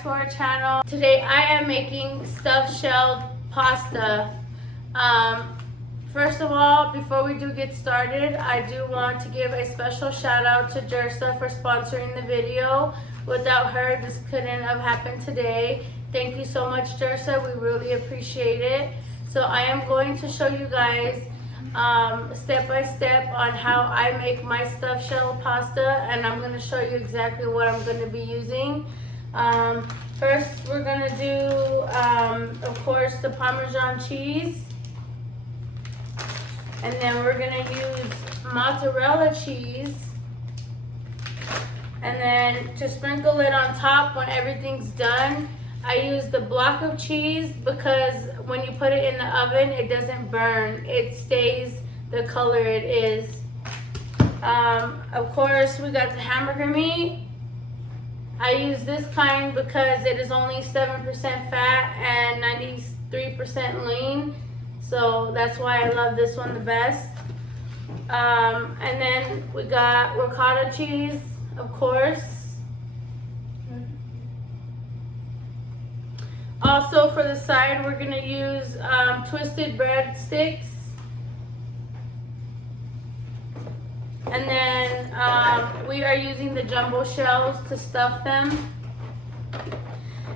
back to our channel. Today I am making stuffed shell pasta. First of all, before we do get started, I do want to give a special shout out to Jersa for sponsoring the video. Without her, this couldn't have happened today. Thank you so much, Jersa. We really appreciate it. So I am going to show you guys step by step on how I make my stuffed shell pasta, and I'm going to show you exactly what I'm going to be using. First, we're going to do, of course, the Parmesan cheese. And then we're going to use mozzarella cheese. And then to sprinkle it on top when everything's done, I use the block of cheese because when you put it in the oven, it doesn't burn. It stays the color it is. Of course, we got the hamburger meat. I use this kind because it is only 7% fat and 93% lean. So that's why I love this one the best. And then we got ricotta cheese, of course. Also for the side, we're gonna use twisted breadsticks. And then we are using the jumbo shells to stuff them.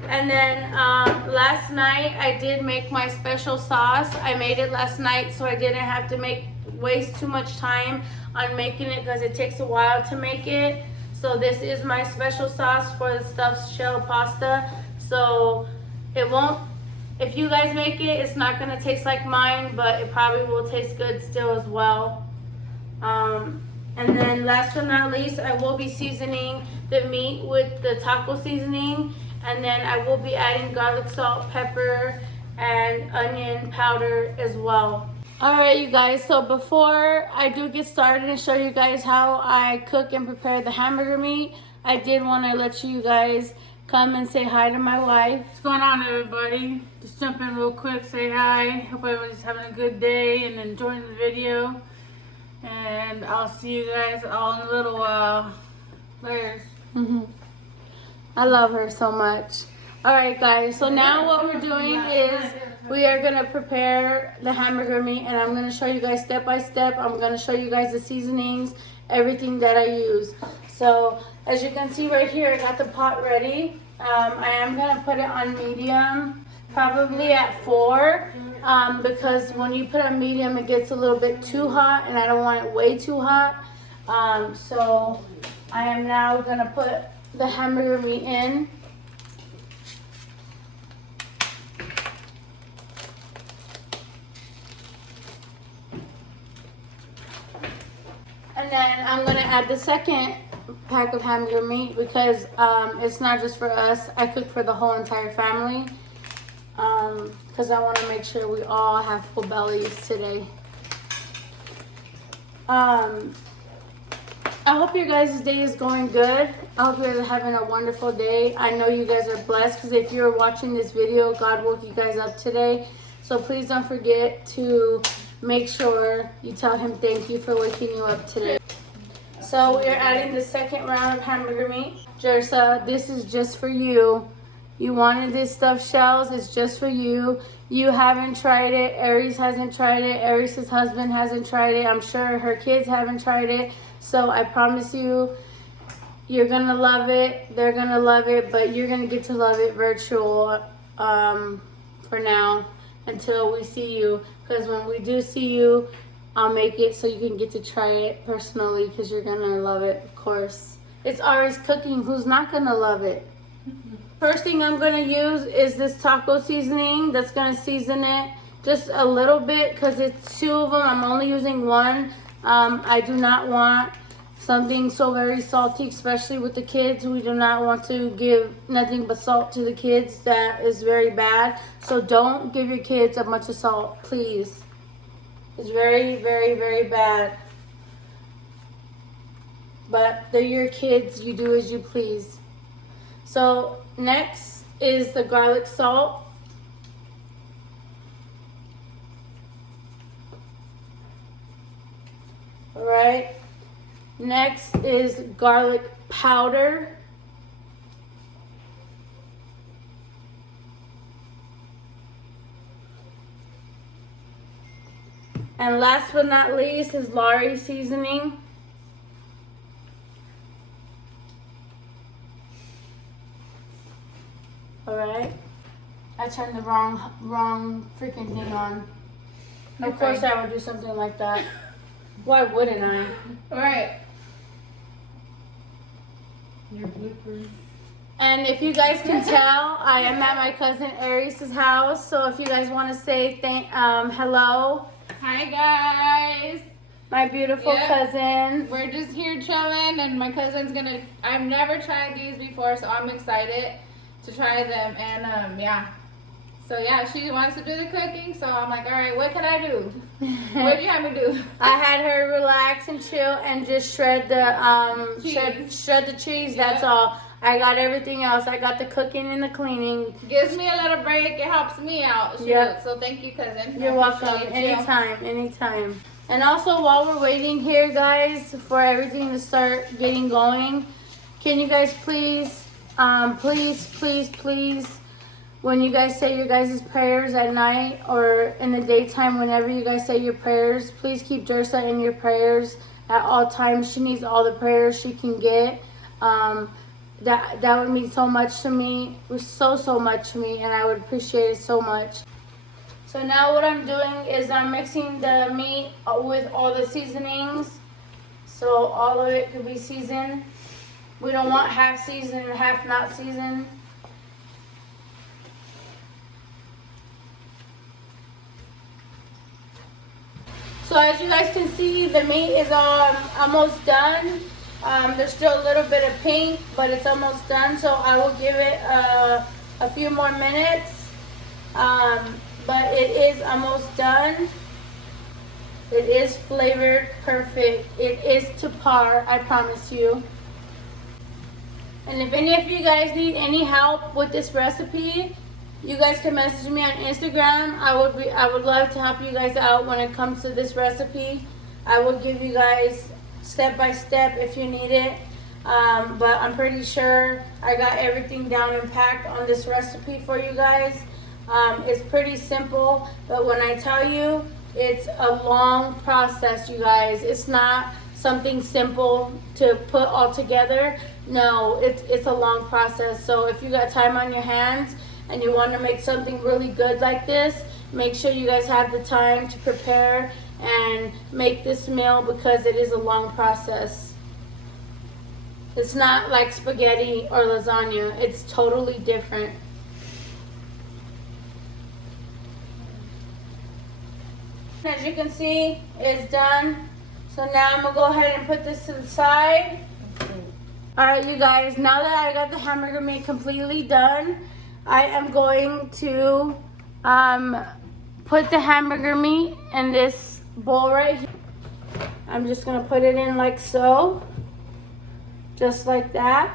And then last night I did make my special sauce. I made it last night so I didn't have to waste too much time on making it because it takes a while to make it. So this is my special sauce for the stuffed shell pasta. So it won't, if you guys make it, it's not gonna taste like mine, but it probably will taste good still as well. And then last but not least, I will be seasoning the meat with the taco seasoning. And then I will be adding garlic, salt, pepper, and onion powder as well. Alright you guys, so before I do get started and show you guys how I cook and prepare the hamburger meat, I did want to let you guys come and say hi to my wife. What's going on, everybody? Just jump in real quick, say hi. Hope everybody's having a good day and enjoying the video. And I'll see you guys all in a little while. Later. I love her so much. Alright guys, so now what we're doing is we are going to prepare the hamburger meat, and I'm going to show you guys step by step. I'm going to show you guys the seasonings, everything that I use. So as you can see right here, I got the pot ready. I am going to put it on medium, probably at 4, because when you put it on medium it gets a little bit too hot and I don't want it way too hot. So I am now going to put the hamburger meat in. And then I'm going to add the second pack of hamburger meat because it's not just for us. I cook for the whole entire family because I want to make sure we all have full bellies today. I hope your guys' day is going good. I hope you're having a wonderful day. I know you guys are blessed because if you're watching this video, God woke you guys up today. So please don't forget to make sure you tell him thank you for waking you up today. So we are adding the second round of hamburger meat. Jersa, this is just for you. You wanted this stuffed shells, it's just for you. You haven't tried it, Aries hasn't tried it, Aries' husband hasn't tried it, I'm sure her kids haven't tried it. So I promise you, you're gonna love it, they're gonna love it, but you're gonna get to love it virtual for now until we see you. Because when we do see you, I'll make it so you can get to try it personally because you're gonna love it, of course. It's Ari's cooking, who's not gonna love it? First thing I'm gonna use is this taco seasoning that's gonna season it just a little bit because it's 2 of them. I'm only using 1. I do not want something so very salty, especially with the kids. We do not want to give nothing but salt to the kids. That is very bad. So don't give your kids a bunch of salt, please. It's very, very, very bad. But they're your kids. You do as you please. So next is the garlic salt. All right. Next is garlic powder. And last but not least is Lari seasoning. Alright. I turned the wrong freaking thing on. Of course I would do something like that. Why wouldn't I? Alright. Your bloopers. And if you guys can tell, I am at my cousin Aries' house. So if you guys want to say hello. Hi guys. My beautiful cousin. We're just here chilling, and my cousin's gonna. I've never tried these before, so I'm excited to try them. And yeah. So yeah, she wants to do the cooking, so I'm like, all right, what can I do? What do you have me do? I had her relax and chill and just shred the shred the cheese. That's all. I got everything else. I got the cooking and the cleaning. Gives me a little break. It helps me out. So thank you, cousin. You're welcome. Anytime. And also, while we're waiting here, guys, for everything to start getting going, can you guys please, please, when you guys say your guys' prayers at night or in the daytime, whenever you guys say your prayers, please keep Jersa in your prayers at all times. She needs all the prayers she can get. That would mean so much to me. It was so much to me, and I would appreciate it so much. So now what I'm doing is I'm mixing the meat with all the seasonings. So all of it could be seasoned. We don't want half seasoned and half not seasoned. So as you guys can see, the meat is almost done. There's still a little bit of pink, but it's almost done. So I will give it a few more minutes. But it is almost done. It is flavored perfect. It is to par, I promise you. And if any of you guys need any help with this recipe, you guys can message me on Instagram. I would love to help you guys out when it comes to this recipe. I will give you guys step by step if you need it. But I'm pretty sure I got everything down and packed on this recipe for you guys. It's pretty simple, but when I tell you, it's a long process, you guys. It's not something simple to put all together. No, it's a long process. So if you got time on your hands and you want to make something really good like this, make sure you guys have the time to prepare and make this meal, because it is a long process. It's not like spaghetti or lasagna. It's totally different. As you can see, it's done. So now I'm gonna go ahead and put this to the side. All right, you guys, now that I got the hamburger meat completely done, I am going to put the hamburger meat in this bowl right here. I'm just gonna put it in like so, just like that.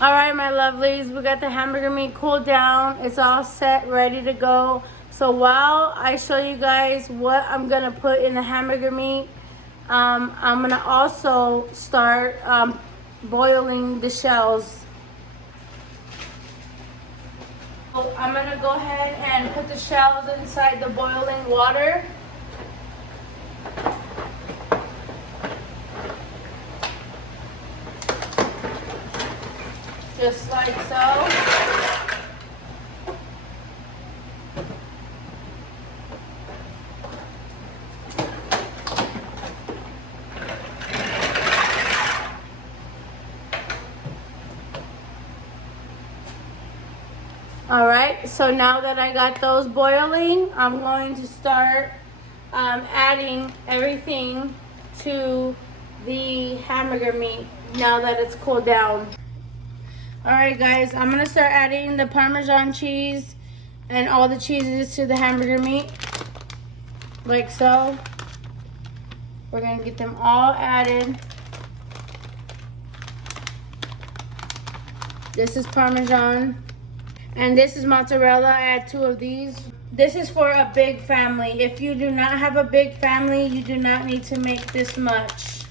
All right, my lovelies, we got the hamburger meat cooled down. It's all set, ready to go. So while I show you guys what I'm gonna put in the hamburger meat, I'm gonna also start boiling the shells. So I'm gonna go ahead and put the shells inside the boiling water. Just like so. All right, so now that I got those boiling, I'm going to start adding everything to the hamburger meat now that it's cooled down. All right, guys, I'm gonna start adding the Parmesan cheese and all the cheeses to the hamburger meat, like so. We're gonna get them all added. This is Parmesan. And this is mozzarella. I add 2 of these. This is for a big family. If you do not have a big family, you do not need to make this much.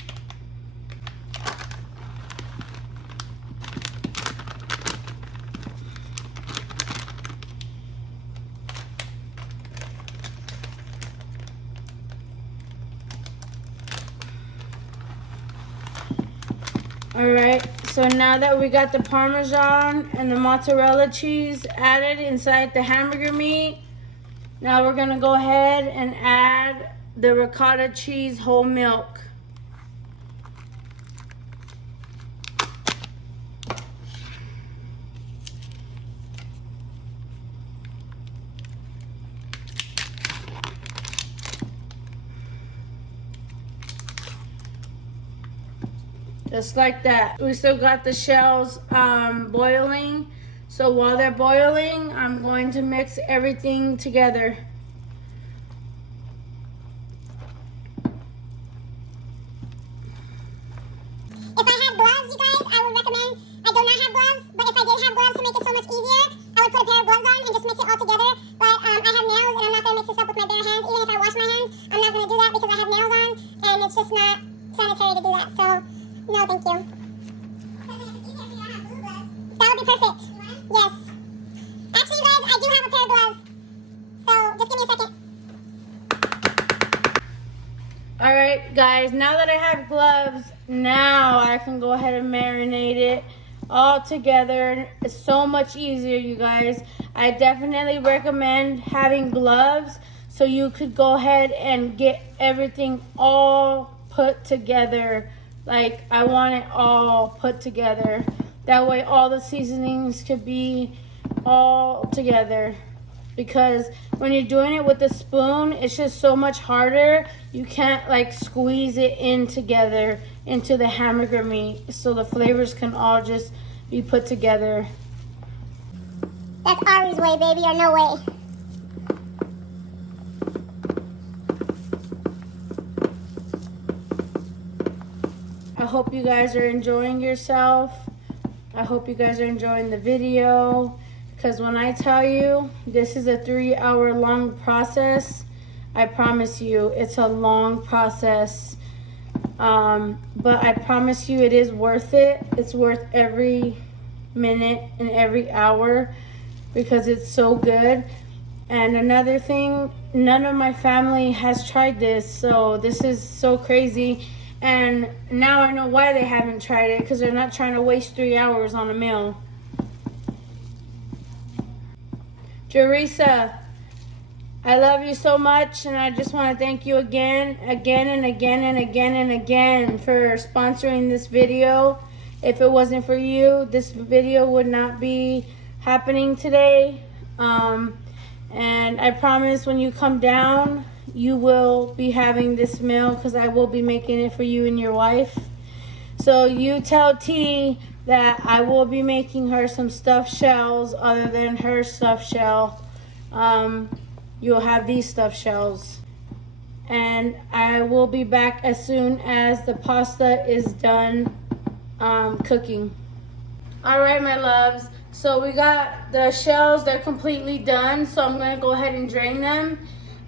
All right, so now that we got the Parmesan and the mozzarella cheese added inside the hamburger meat, now we're gonna go ahead and add the ricotta cheese whole milk. Just like that. We still got the shells boiling. So while they're boiling, I'm going to mix everything together. If I had gloves, you guys, I would recommend, I do not have gloves, but if I did have gloves to make it so much easier, I would put a pair of gloves on and just mix it all together. But I have nails and I'm not going to mix this up with my bare hands. Even if I wash my hands, I'm not going to do that because I have nails on and it's just not sanitary to do that. So, no, thank you. That would be perfect. Yes. Actually, you guys, I do have a pair of gloves. So, just give me a second. All right, guys, now that I have gloves, now I can go ahead and marinate it all together. It's so much easier, you guys. I definitely recommend having gloves so you could go ahead and get everything all put together. Like, I want it all put together. That way all the seasonings could be all together. Because when you're doing it with a spoon, it's just so much harder. You can't like squeeze it in together into the hamburger meat so the flavors can all just be put together. That's Ari's way, baby, or no way. I hope you guys are enjoying yourself. I hope you guys are enjoying the video. Because when I tell you this is a 3-hour long process, I promise you it's a long process. But I promise you it is worth it. It's worth every minute and every hour because it's so good. And another thing, none of my family has tried this, so this is so crazy. And now I know why they haven't tried it, because they're not trying to waste 3 hours on a meal. Jerisa, I love you so much, and I just want to thank you again and again for sponsoring this video. If it wasn't for you, this video would not be happening today. And I promise when you come down, you will be having this meal because I will be making it for you and your wife. So you tell T that I will be making her some stuffed shells other than her stuffed shell. You'll have these stuffed shells. And I will be back as soon as the pasta is done cooking. All right, my loves. So we got the shells, they're completely done. So I'm gonna go ahead and drain them.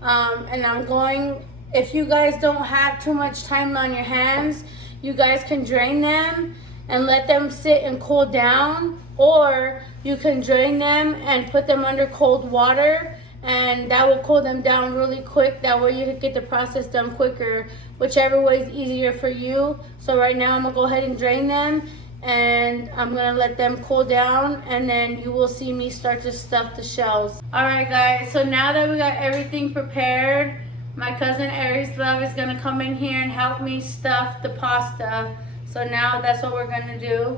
And if you guys don't have too much time on your hands, you guys can drain them and let them sit and cool down, or you can drain them and put them under cold water, and that will cool them down really quick. That way you can get the process done quicker, whichever way is easier for you. So right now I'm gonna go ahead and drain them, and I'm gonna let them cool down, and then you will see me start to stuff the shells. All right, guys, so now that we got everything prepared, my cousin Aries Love is gonna come in here and help me stuff the pasta. So now that's what we're gonna do.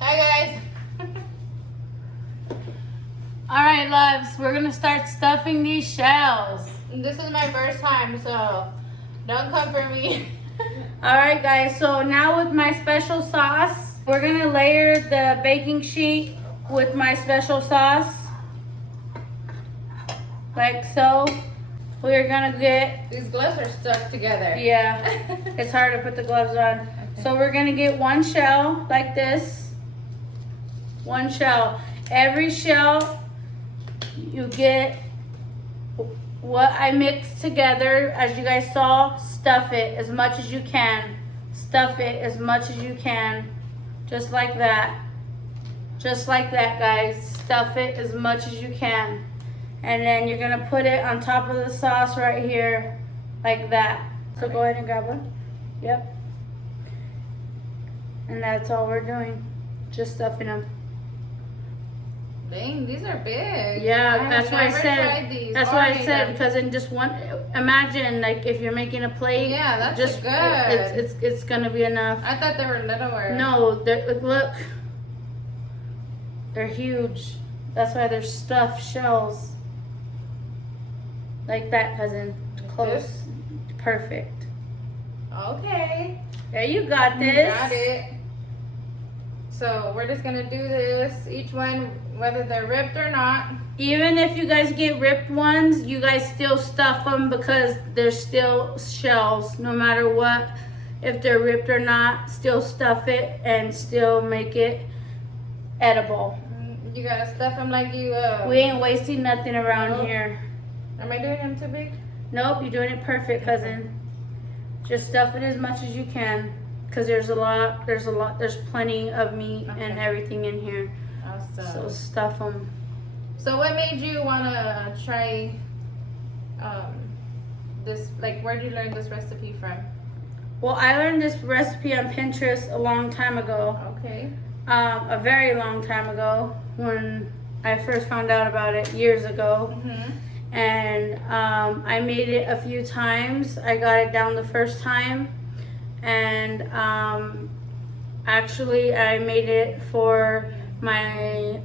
Hi guys. All right, loves, we're gonna start stuffing these shells. This is my first time, so don't come for me. All right, guys, so now with my special sauce, we're gonna layer the baking sheet with my special sauce, like so. We're gonna get, These gloves are stuck together. yeah, it's hard to put the gloves on. Okay. So we're gonna get one shell like this, one shell. Every shell, you get what I mixed together. As you guys saw, stuff it as much as you can. Stuff it as much as you can. Just like that. Just like that, guys. Stuff it as much as you can. And then you're gonna put it on top of the sauce right here, like that. So go ahead and grab one. Yep. And that's all we're doing. Just stuffing them. Dang, these are big. Yeah, that's why I never said. tried these That's or why I made said them. because in just one, imagine like if you're making a plate. Yeah, that's just good. It's gonna be enough. I thought they were littler. No, look, they're huge. That's why they're stuffed shells. Like that, cousin. Close. This? Perfect. Okay. There you got this. You got it. So we're just gonna do this, each one, whether they're ripped or not. Even if you guys get ripped ones, you guys still stuff them because they're still shells. No matter what, if they're ripped or not, still stuff it and still make it edible. You gotta stuff them like you. We ain't wasting nothing around Nope. here. Am I doing them too big? Nope, you're doing it perfect, cousin. Just stuff it as much as you can. Cause there's plenty of meat and everything in here. Awesome. So stuff them. So what made you wanna try this? Like, where did you learn this recipe from? Well, I learned this recipe on Pinterest a long time ago. Okay. A very long time ago when I first found out about it years ago. Mm-hmm. And I made it a few times. I got it down the first time. And actually I made it for my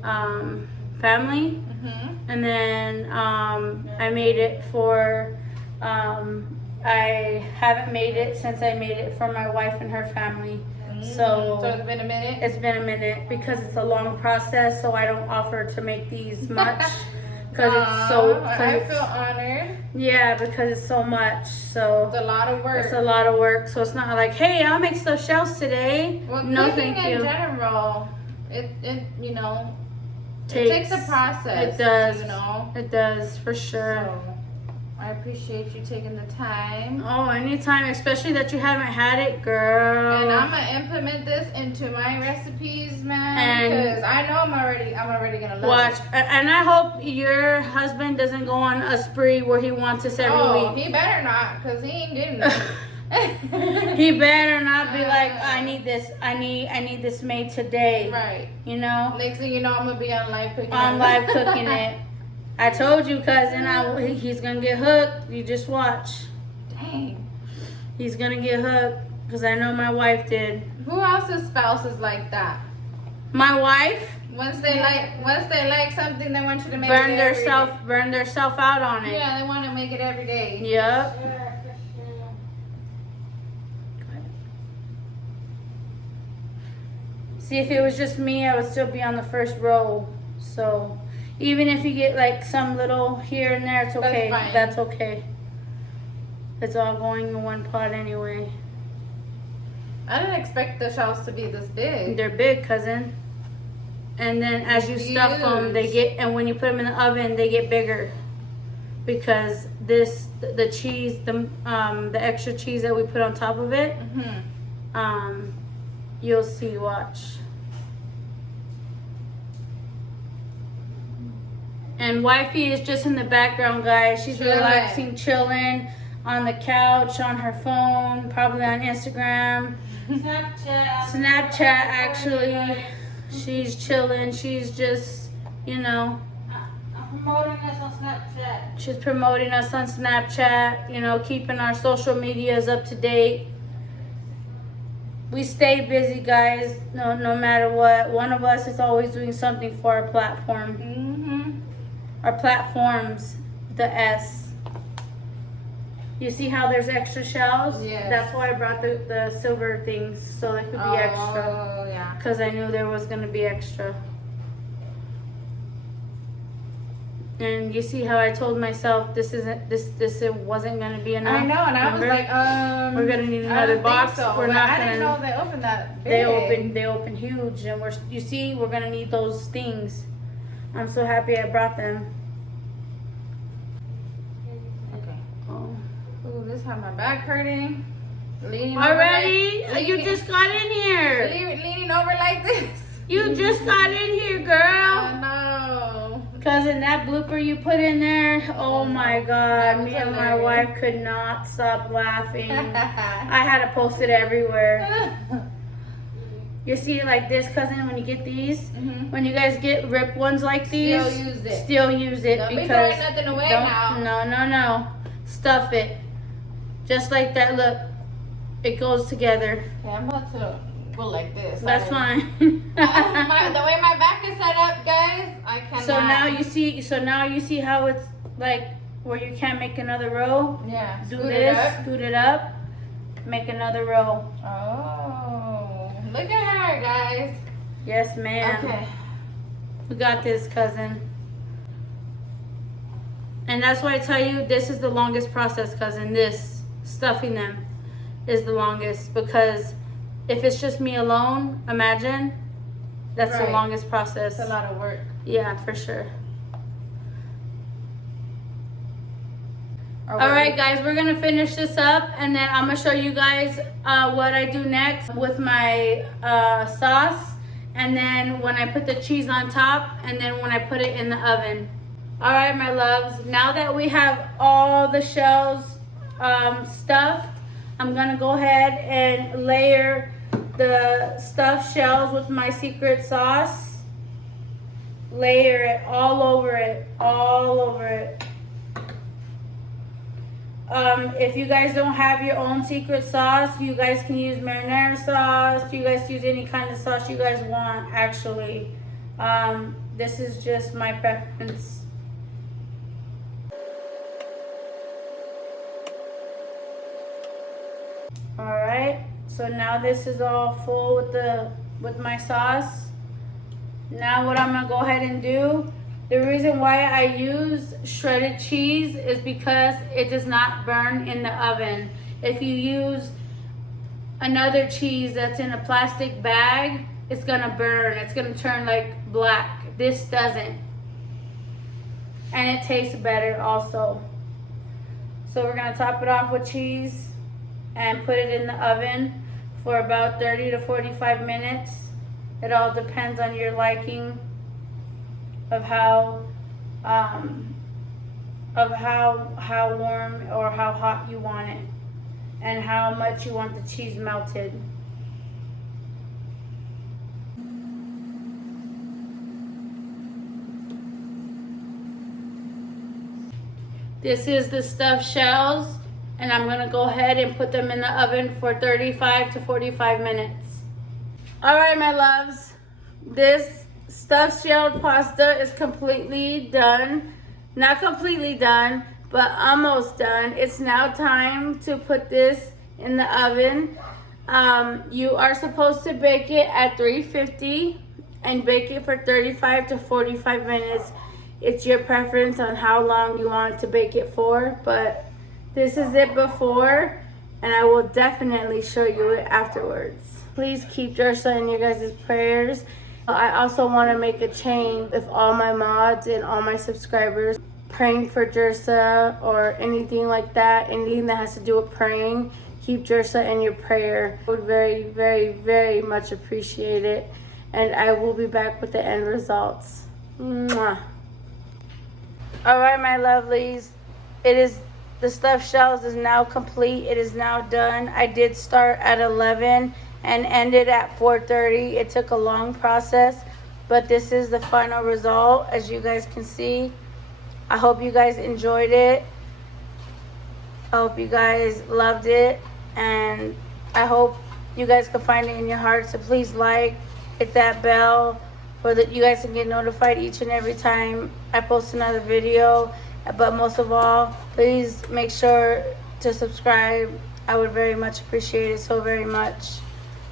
family. Mm-hmm. And then I made it for I haven't made it since I made it for my wife and her family. So it's been a minute. It's been a minute because it's a long process, so I don't offer to make these much because it's so. I feel honored. Yeah, because it's so much. So It's a lot of work. it's a lot of work. So it's not like, hey, I'll make stuffed shells today. Well, No, cooking thank in you. general, it you know, it takes a process. It does. You know. It does for sure. So, I appreciate you taking the time. Oh, anytime, especially that you haven't had it, girl. And I'm gonna implement this into my recipes, man. And Because I know I'm already gonna love watch, it. and I hope your husband doesn't go on a spree where he wants this every week. He better not, cause he ain't getting it. He better not be like, I need this made today. Right. You know? Next thing you know, I'm gonna be on live cooking. On live cooking it. I told you, cousin, he's gonna get hooked. You just watch. Dang. He's gonna get hooked because I know my wife did. Who else's spouse is like that? My wife Once they like something, they want you to make burn it every day. theirself out on it. Yeah, they want to make it every day. Yep. See, if it was just me, I would still be on the first row. So even if you get like some little here and there, it's okay. fine. That's okay. It's all going in one pot anyway. I didn't expect the shells to be this big. They're big, cousin. And then as you stuff them, they get, and when you put them in the oven, they get bigger. Because the cheese, the extra cheese that we put on top of it, Mm-hmm. You'll see, watch. And wifey is just in the background, guys. She's Chilling. relaxing, chilling on the couch, on her phone, probably on Instagram. Snapchat, actually. She's chilling. She's just, you know. Promoting us on Snapchat. She's promoting us on Snapchat, you know, keeping our social medias up to date. We stay busy, guys, no matter what. One of us is always doing something for our platform. Mm-hmm. Our platforms, the S. You see how there's extra shells? Yes. That's why I brought the silver things, so they could be extra. Oh, yeah. Because I knew there was going to be extra. And you see how I told myself this wasn't going to be enough? I know, and I was Remember? like, We're gonna need I another don't box. think so. We're Well, not I didn't gonna. know they opened that big. They open huge, and you see, we're gonna need those things. I'm so happy I brought them. Okay. Oh. Ooh, this had my back hurting. Leaning Already? over like, You just got in here. leaning over like this. You just got in here, girl. Oh no. Cousin, that blooper you put in there, oh my That God, was me and my hilarious. wife could not stop laughing. I had to post it everywhere. You see it like this, cousin, when you get these? Mm-hmm. When you guys get ripped ones like these, Still use it. Don't Don't be because throwing nothing away don't, now. No. Stuff it. Just like that, look. It goes together. Okay, I'm about to go like this. That's fine. The way my back is set up, guys, I cannot. So now you see how it's like where you can't make another row? Yeah. Do this, scoot it up, make another row. Oh, look at her, guys. Yes, ma'am. Okay. We got this, cousin. And that's why I tell you, this is the longest process, cousin. This, stuffing them, is the longest. Because if it's just me alone, imagine, that's the Right. longest process. It's a lot of work. Yeah, for sure. All right, guys, we're gonna finish this up, and then I'm gonna show you guys what I do next with my sauce, and then when I put the cheese on top, and then when I put it in the oven. All right, my loves, now that we have all the shells stuffed, I'm gonna go ahead and layer the stuffed shells with my secret sauce. Layer it all over it, all over it. If you guys don't have your own secret sauce, you guys can use marinara sauce. You guys use any kind of sauce you guys want, actually. This is just my preference. Alright, so now this is all full with my sauce. Now what I'm gonna go ahead and do, the reason why I use shredded cheese is because it does not burn in the oven. If you use another cheese that's in a plastic bag, it's gonna burn. It's gonna turn like black. This doesn't. And it tastes better also. So we're gonna top it off with cheese and put it in the oven for about 30 to 45 minutes. It all depends on your liking of how warm or how hot you want it, and how much you want the cheese melted. This is the stuffed shells, and I'm gonna go ahead and put them in the oven for 35 to 45 minutes. All right, my loves, this stuffed shelled pasta is completely done. Not completely done, but almost done. It's now time to put this in the oven. You are supposed to bake it at 350 and bake it for 35 to 45 minutes. It's your preference on how long you want to bake it for, but this is it before, and I will definitely show you it afterwards. Please keep Jersa in your guys' prayers. I also want to make a chain with all my mods and all my subscribers praying for Jersa or anything like that, anything that has to do with praying. Keep Jersa in your prayer. I would very, very, very much appreciate it. And I will be back with the end results. Mwah. All right, my lovelies. The stuffed shells is now complete. It is now done. I did start at 11 and ended at 4:30. It took a long process, but this is the final result, as you guys can see. I hope you guys enjoyed it. I hope you guys loved it, and I hope you guys can find it in your heart. So please like, hit that bell so that you guys can get notified each and every time I post another video. But most of all, please make sure to subscribe. I would very much appreciate it so very much.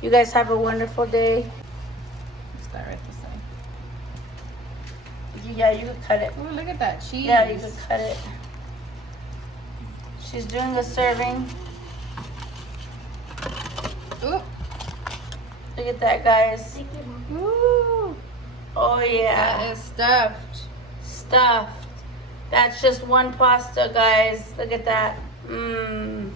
You guys have a wonderful day. Start right this side. Yeah, you could cut it. Ooh, look at that cheese. Yeah, you could cut it. She's doing a serving. Ooh. Look at that, guys. Ooh. Oh, yeah. That is stuffed. Stuffed. That's just one pasta, guys. Look at that. Mmm.